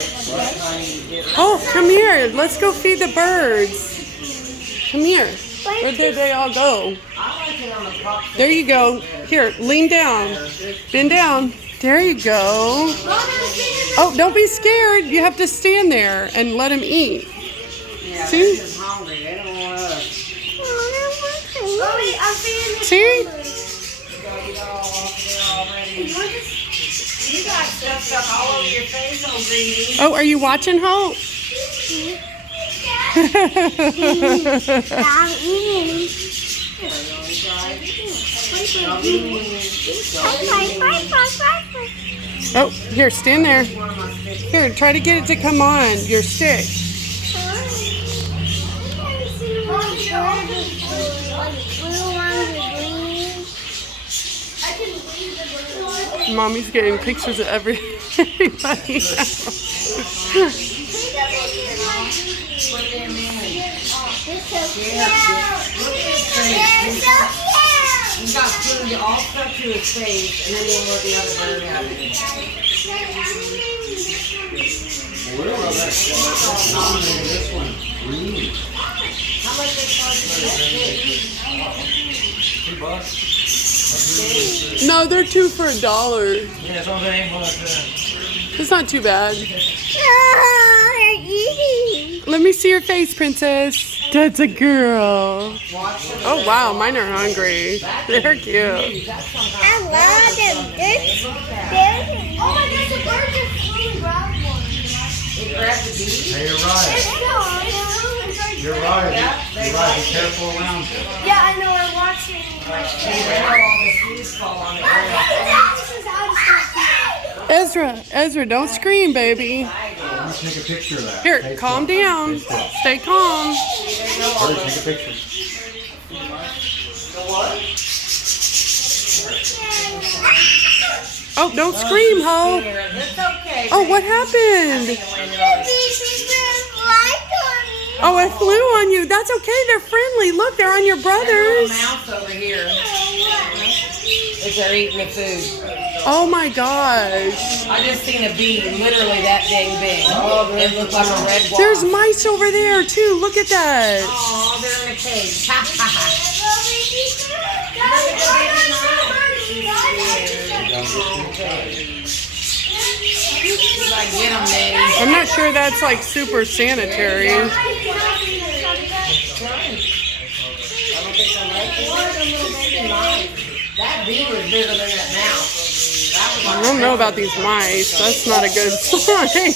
Oh, come here. Let's go feed the birds. Come here. Where did they all go? There you go. Here, lean down. Bend down. There you go. Oh, don't be scared. You have to stand there and let them eat. See? See? You got stuff all over your face, old greedy. Oh, are you watching, Hope? I'm eating. Oh, here, stand there. Here, try to get it to come on your stick. Mommy's getting pictures of everybody else. He's got food all stuck to his face, and then you'll let the other bird have it. How much they cost you? $2. No, they're two for $1. Yeah, so they ain't much. It's not too bad. They're eating. Let me see your face, princess. That's a girl. Oh, wow, mine are hungry. They're cute. I love them. Oh my gosh, the bird just flew and grabbed one. It grabbed the bee? Hey, you're right. You're right. You're right. Be careful around you. Yeah, I know. I'm watching. All the bees fall on it. Ezra, don't scream, baby. Let me take a picture of that. Here, Hey, calm stop. down. Hey, stop. Stay calm. Hurry, take a picture. Oh, don't scream, Hope. It's okay. Oh, what happened? Oh, it flew on you. That's okay. They're friendly. Look, they're on your There's a brothers. little mouse over here. If they're eating the food. Oh my gosh. I just seen a bee literally that dang big. It looked like a red wasp. There's mice over there too. Look at that. Oh, they're in a cage. Ha ha ha. Get them, Daddy. I'm not sure that's like super sanitary. I don't think they're like that bee was bigger than that mouse. That was I don't know about these mice. That's not a good sign.